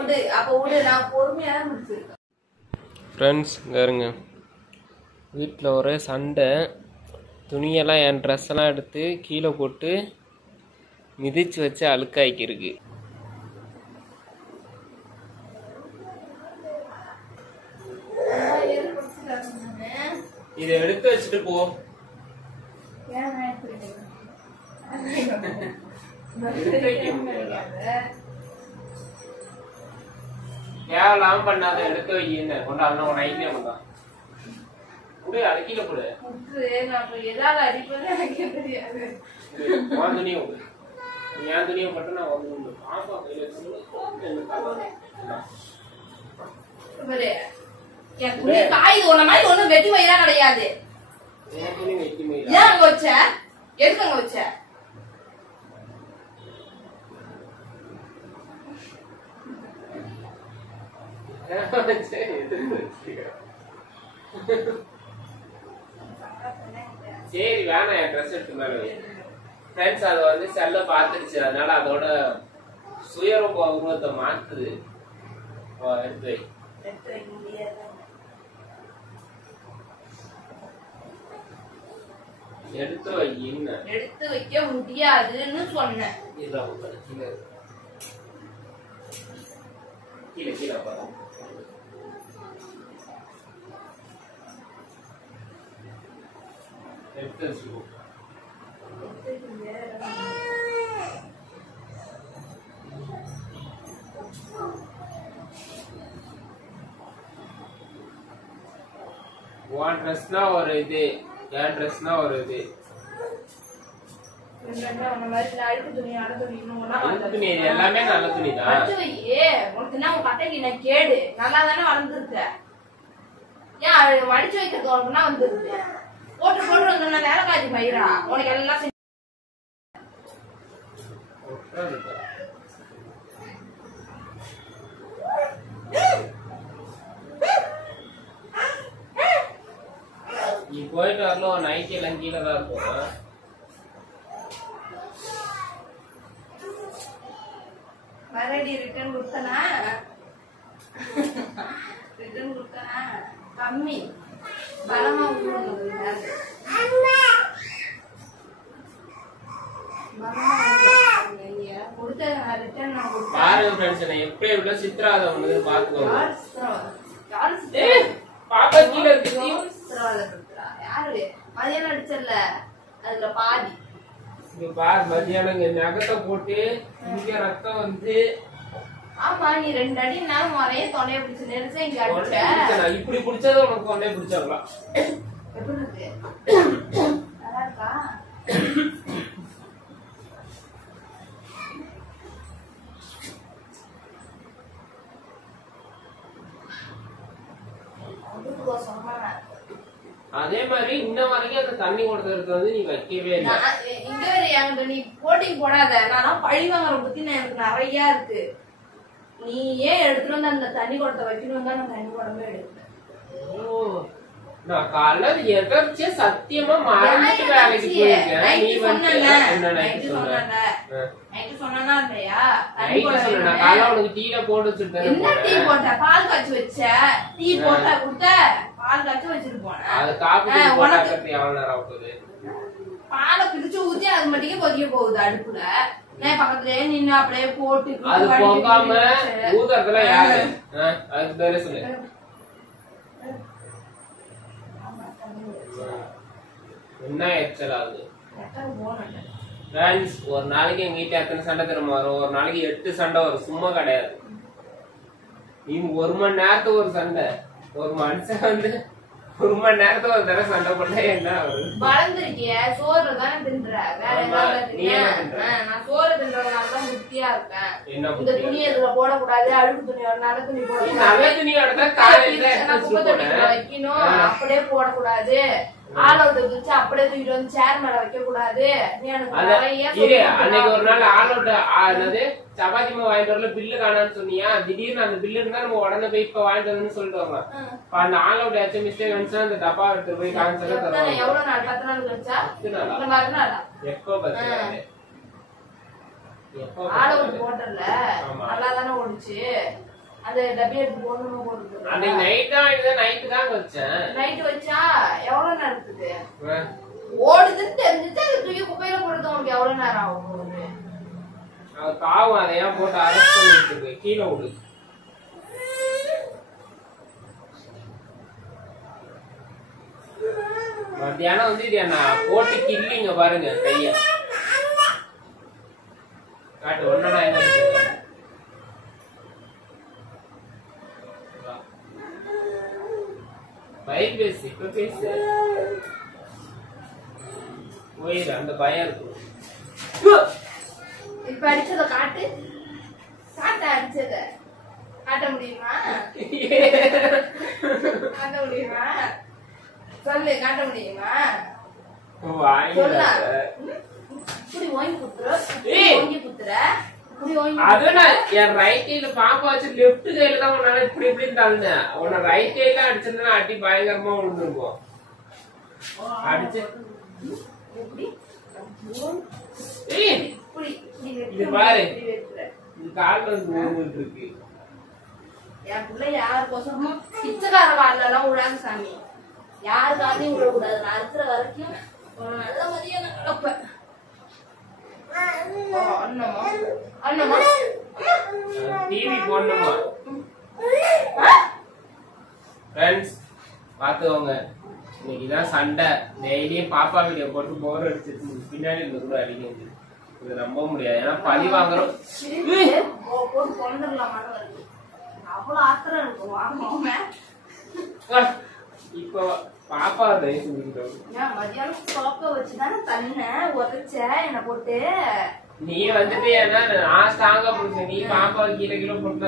விடு அப்ப விடு நான் பொறுமையா தான் முடிச்சிருக்கேன். ஃப்ரெண்ட்ஸ் இருங்க, வீட்டில் ஒரே சண்டை. துணியெல்லாம் என் ட்ரெஸ்ஸெல்லாம் எடுத்து கீழே போட்டு மிதிச்சு வச்சு அழுக்காய்க்கிருக்கு. இதை எடுத்து வச்சுட்டு போ. கேவலாம் பண்ணாத, எடுத்து வைக்க கொண்டாடணும். ஒரு ஐடியா பண்ணா கூட அடிக்கல கூட ஏதாவது அடிப்பது எனக்கு தெரியாது. துணியை விடு, என் துணியை மட்டும் நான் வந்து பாப்பா கையில என் துணி காயுது. ஒன்ன மாதிரி ஒண்ணும் வெட்டி மயிலாம் கிடையாது. என் துணி வெட்டி மயில் ஏன் அங்க வச்ச? எதுக்கு அங்க வச்ச? சரி வேணாம், என் ட்ரெஸ் எடுத்து மேல. ஃப்ரெண்ட்ஸ் அதை வந்து செல்ல பாத்துருச்சு, அதனால அதோட சுயரூப உருவத்தை மாத்துது. எடுத்து எடுத்து வை. என்ன எடுத்து வைக்க முடியாதுன்னு சொன்னேன். கீழே கீழே பாரு. எடுத்து வச்சுக்கோ. உன் ட்ரெஸ்னா ஒரு இது, என் ட்ரெஸ்னா ஒரு இது. எல்லாமே நல்ல துணி தான். கேடு நல்லா தானே வளர்ந்துருக்க. ஏன் மடிச்சு வைக்கிறது உனக்குன்னா வந்துருது. போட்டு போட்டு வந்து வேலை காட்சி மயிரா உனக்கு எல்லாம் நீ போயிட்டு வரலாம். நைட் எல்லாம் கீழே தான் இருக்கும். மறுபடி ரிட்டர்ன் கொடுத்தனா? ரிட்டர்ன் கொடுத்தனா கம்மி பலமா பாருங்க ஃப்ரெண்ட்ஸ், நான் எப்படி எவ்வளோ சித்ராத வந்து பாத்துக்கோங்க. பாப்பா கீழே இருக்கு. யாரு மதியானம் அடிச்சல அதுல பாதி. இங்க பாரு, மதியானம் இங்க நகத்தை போட்டு இங்க ரத்தம் வந்து. ஆமா நீ 2 அடி நாள் முறையே தொண்டைய பிடிச்சு நெரிச்சா இங்க அடிச்ச. இப்படி பிடிச்சது உனக்கு தொண்டைய பிடிச்சாங்களா? எப்படி இருக்கு? நல்லா இருக்கா? அதே மாதிரி இன்ன வரைக்கும் அந்த தண்ணி கொடுத்ததுக்கு வந்து நீ வைக்கவே இல்லை. இங்க என்கிட்ட நீ போட்டிங் போடாத. நான் பழி வாங்குற பத்தி எனக்கு நிறைய இருக்கு. நீ ஏன் எடுத்துட்டு வந்து அந்த தண்ணி குடத்தை வைக்கணும் தான் நான் தண்ணி குடமே எடுப்பேன். நான் காலைல எதர்ச்சியா சத்தியமா மறந்துட்டு வேலைக்கு போயிருக்கேன். நீ வந்து சொன்னா இல்லையா? காலைல உனக்கு டீல போட்டு வச்சுட்டு என்ன டீ போட்ட? பால் காய்ச்சி வச்ச. டீ போட்டா கொடுத்த பால் காய்ச்சி வச்சுட்டு போனேன். அது காப்பி போட்டாக்கிறது எவ்வளவு நேரம் ஆகுது? பாலை பிடிச்சு ஊத்தி அது மட்டும் கொதிக்க போகுது அடுப்புல. நான் பக்கத்துலயே நின்னு அப்படியே போட்டு அது போகாம ஊதறதுல யாரு? அதுக்கு பேரே சொல்லு. என்ன எச்சல் ஆகுது? ஒரு நாளைக்கு எங்க வீட்டுல எத்தனை சண்டை திரும்ப வரும்? ஒரு நாளைக்கு 8 சண்டை வரும். சும்மா கிடையாது. நீ 1 மணி நேரத்துக்கு ஒரு சண்டை. ஒரு மனுஷன் வந்து 1 மணி நேரத்துக்கு ஒரு தடவை சண்டை போட்டா என்ன ஆகுது? வளர்ந்துருக்கிய சோறு தானே தின்ற. வேற நான் சோறு தின்றதுனாலதான் முக்கியா இருக்கேன். இந்த துணி இதுல போடக்கூடாது. அழுக்கு துணி நல்ல துணி போடக்கூடாது. நல்ல துணியோட காலையில வைக்கணும். அப்படியே போடக்கூடாது. ஆள் அவுட் வச்சு அப்படியே தூக்கிட்டு வந்து சேர் மேல வைக்க கூடாது. அன்னைக்கு ஒரு நாள் ஆள் அவுட் ஆனது சப்பாத்தி மாவு வாங்கிட்டு வரல, பில்லு காணான்னு சொன்னியா? திடீர்னு அந்த பில்லு இருந்தா நம்ம உடனே போய் இப்ப வாங்கிட்டு வந்து சொல்லிட்டு வரலாம். அந்த ஆள் அவுட் ஏதாச்சும் மிஸ்டேக் வந்துச்சுன்னா அந்த டப்பா எடுத்து போய் காமிச்சா தருவாங்க. எவ்வளவு நாள்? 10 நாள் கழிச்சா? எப்போ ஆள் அவுட் போட்டல நல்லாதானே ஓடிச்சு. அது டப்பி எடுத்து போடணும் போடுறது. அன்னைக்கு நைட் தான் நைட்டு தான் வச்சேன். நைட் வச்சா எவ்வளவு நேரத்துக்கு ஓடுதுன்னு தெரிஞ்சுட்டு அது தூக்கி குப்பையில போடுறது உனக்கு எவ்வளவு நேரம் ஆகும் போகுது? அது பாவம் அதையா போட்டு அரெஸ்ட் பண்ணிட்டு இருக்கு. கீழே விடு. மத்தியானம் வந்து இது என்ன போட்டு கிள்ளிங்க பாருங்க கைய காட்டு ஒன்னா நான் எங்க வச்சிருக்கேன். பயிர் பேசு இப்ப பேசு போயிரு அந்த பயம் இருக்கும். இப்ப அடிச்சத காட்டு. காட்ட அடிச்சத காட்ட முடியுமா? காட்ட முடியுமா? சொல்லு காட்ட முடியுமா? இப்படி ஓங்கி குத்துற ஓங்கி குத்துற என் ரைட் கையில பாப்பா வச்சு லெப்ட் கையில தான் உன்னால இப்படி இப்படி தள்ளினேன். உன்ன ரைட் கையில அடிச்சிருந்தா அடி பயங்கரமா விழுந்துருக்கும். அடிச்சு இது பாரு இது கால்ல விழுந்துட்டு இருக்கு. என் பிள்ளை யாருக்கோசமும் பிச்சைக்கார வாழ்லாம் விடாது சாமி. யாருக்காலையும் விடக்கூடாது. நான் இருக்கிற வரைக்கும் நல்ல மதியம் நான் நடப்பேன். டிவி போடணுமா ஃப்ரெண்ட்ஸ் பாத்துக்கோங்க. இன்னைக்குதான் சண்டை. டெய்லியும் பாப்பா வீடியோ போட்டு போர் அடிச்சிட்டு பின்னாடி இருந்து கூட அடிக்க இது நம்ப முடியாது. ஏன்னா பழி வாங்குறோம். போட்டு கொண்டுடலாமா அவ்வளவு ஆத்திரம் இருக்கும். வாங்க இப்போ பாப்பா மதியானம் குழப்ப வச்சுதானே தண்ண உதச்ச என்ன போட்டு. நீ வந்துட்டு ஏன்னா நான் ஸ்ட்ராங்கா பிடிச்ச நீ பாப்பா கீழே கீழே போட்டு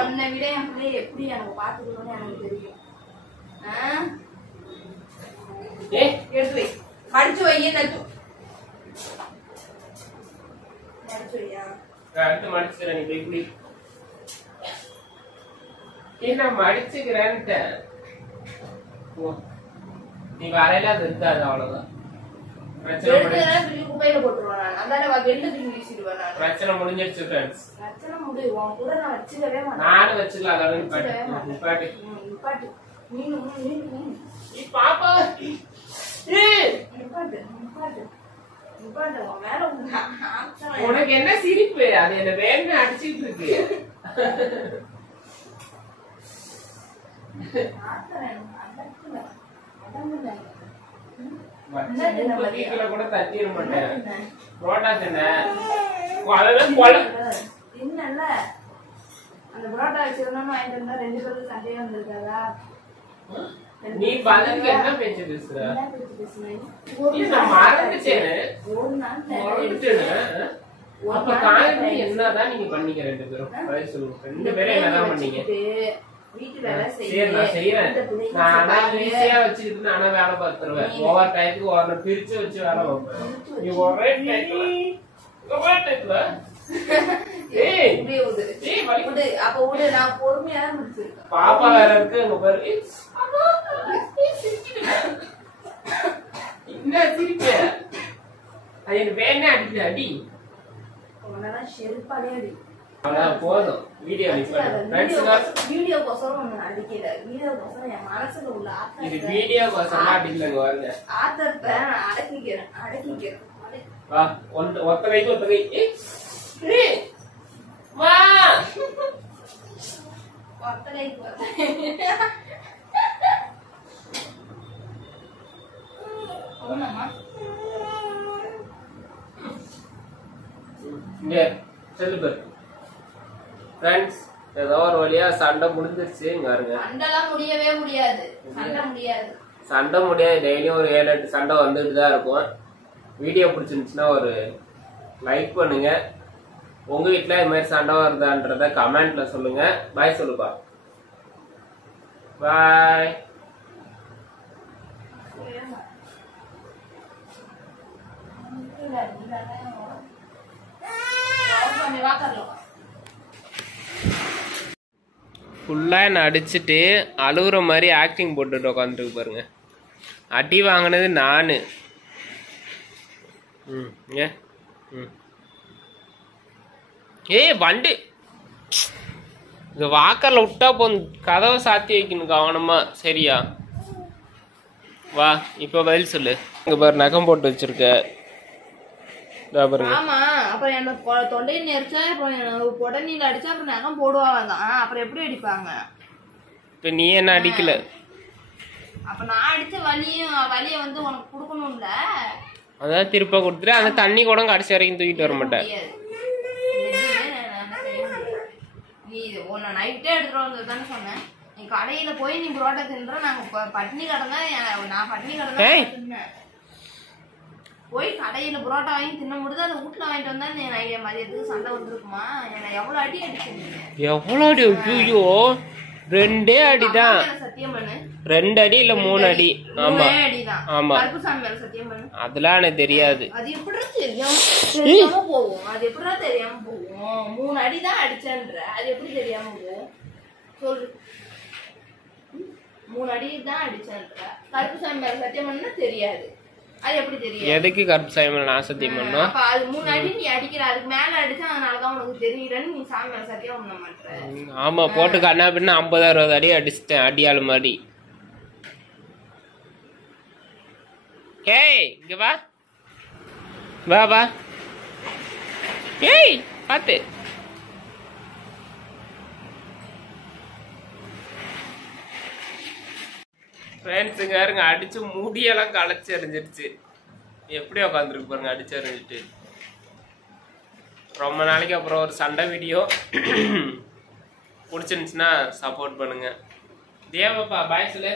உன்னை விட என் பிள்ளைய எப்படி எனக்கு பாத்துக்கணும்னு எனக்கு தெரியும். எடுத்து வை மடிச்சு வை. மடிச்சு வையா அடுத்து மடிச்சுக்கிறேன். நீ போய் குடி. நான் மடிச்சுக்கிறேன்ட்ட நீ வரையில அது இருக்காது. அவ்வளவுதான் பிரச்சனை முடிஞ்சிருச்சு ஃப்ரெண்ட்ஸ். நானும் வச்சுக்கலாம். பாப்பா உனக்கு என்ன சிரிப்பு? அது என்ன வேணும்னு அடிச்சுட்டு இருக்கு. கூட தட்டிட மாட்டேன். புரோட்டா தின்ன அந்த புரோட்டா வச்சிருந்தோம் வாங்கிட்டு இருந்தா 2 பேருக்கு சண்டையே வந்திருக்காதா? நீ பதிலுக்கு என்ன பேச்சு பேசுற? மறந்துட்டேன். அப்ப காலையில என்னதான் நீங்க பண்ணீங்க 2 பேரும்? சொல்லுங்க. 2 பேரும் என்னதான் பண்ணீங்க? வீட்டு வேலை செய்யறேன். நான் ஈஸியா வச்சுக்கிட்டு நானே வேலை பார்த்துருவேன். ஒவ்வொரு டைத்துக்கு ஒவ்வொரு பிரிச்சு வச்சு வேலை பார்ப்பேன். நீ ஒரே டைத்துல பாப்பா வேற இருக்கு. அங்க பாரு என்ன சிரிப்ப? அது எனக்கு வேணே அடிக்கல. அடி செருப்பாலே அடி. போதும். வீடியோ வீடியோக்கோசரம் அடிக்கல. வீடியோக்கோசரம் என் மனசுல உள்ள ஆத்தத்தை அடக்கிக்கிறேன். ஒத்த கைக்கு ஒத்த கை. வா ஒத்த கைக்கு செல்லு பேர் ஃப்ரெண்ட்ஸ். ஏதோ ஒரு வழியா சண்டை முடிஞ்சிருச்சு. இங்க பாருங்க. சண்டைலாம் முடியவே முடியாது. சண்டை முடியாது. டெய்லியும் ஒரு 7-8 சண்டை வந்துட்டு தான் இருக்கும். வீடியோ பிடிச்சிருந்துச்சுன்னா ஒரு லைக் பண்ணுங்க. உங்க வீட்டுல இது மாதிரி சண்டை வருதான்றத கமெண்ட்ல சொல்லுங்க. பாய் சொல்லுப்பா. பாய். ஃபுல்லா என்ன அடிச்சுட்டு அழுகுற மாதிரி ஆக்டிங் போட்டுட்டு உட்காந்துருக்கு பாருங்க. அடி வாங்கினது நானு. ஏ வண்டு இந்த வாக்கர்ல விட்டா போதும், கதவை சாத்தி வைக்கணும் கவனமா. சரியா? வா இப்ப பதில் சொல்லு. இங்க பாரு நகம் போட்டு வச்சிருக்க. ஆமா, அப்புறம் எனக்கு தொண்டையை நெரிச்சா, அப்புறம் உடனே அடிச்சா அப்புறம் நகம் போடுவாங்க. அப்புறம் எப்படி அடிப்பாங்க? இப்ப நீ என்ன அடிக்கல, அப்ப நான் அடிச்ச வலிய வந்து உனக்கு கொடுக்கணும்ல. அதான் திருப்ப கொடுத்துட்டு அந்த தண்ணி கூட கடைசி வரைக்கும் தூக்கிட்டு வர மாட்டேன். நீ உன்னை நைட்டே எடுத்துட்டு வந்ததுதானே சொன்னேன். நீ கடையில போய் நீ புரோட்டா தின்ற, நாங்க பட்னி கடந்தா, நான் பட்னி கடந்தா போய் கடையில புரோட்டா வாங்கி தின்ன முடியாது. அதை வீட்டுல வாங்கிட்டு வந்தா மதியத்துக்கு சண்டை வந்துருக்குமா? என்ன எவ்வளவு அடி அடிச்சீங்க? எவ்வளவு அடி? ஐயோ, 2 அடிதான். சத்தியம் பண்ணு. 2 அடி இல்ல 3 அடி. ஆமா ஆமா, கருப்புசாமி மேல சத்தியம் பண்ணு. அதெல்லாம் எனக்கு தெரியாது. அது எப்படி தெரியாம போகும்? அது எப்படி தெரியாம போகும்? 3 அடிதான் அடிச்சன்ற, அது எப்படி தெரியாம போகும் சொல்லு. 3 அடி தான் அடிச்சன்ற, கருப்புசாமி மேல சத்தியம் பண்ணா தெரியாது. அது எப்படி தெரியும்? எதுக்கு கருப்புசாமி மேல நான் சத்தியம் பண்ணோம்? அப்ப அது 3 அடி நீ அடிக்கிற, அதுக்கு மேல அடிச்சா அதனாலதான் உனக்கு தெரியுறன்னு நீ சாமி மேல சத்தியம் பண்ண மாட்டேற. ஆமா, போட்டு கண்ணா பின்ன 50-60 அடி அடிச்சிட்டேன், அடியாளு மாதிரி. ஏய் இங்க வா வா வா. ஏய் பாத்து. ஃப்ரெண்ட்ஸுங்க இருங்க, அடிச்சு முடியெல்லாம் களைச்சி எறிஞ்சிருச்சு. எப்படி உட்காந்துருக்கு பாருங்க, அடிச்சு எறிஞ்சிட்டு. ரொம்ப நாளைக்கு அப்புறம் ஒரு சண்டை வீடியோ. பிடிச்சிருந்துச்சுன்னா சப்போர்ட் பண்ணுங்க. தேவப்பா பாய் சொல்லு.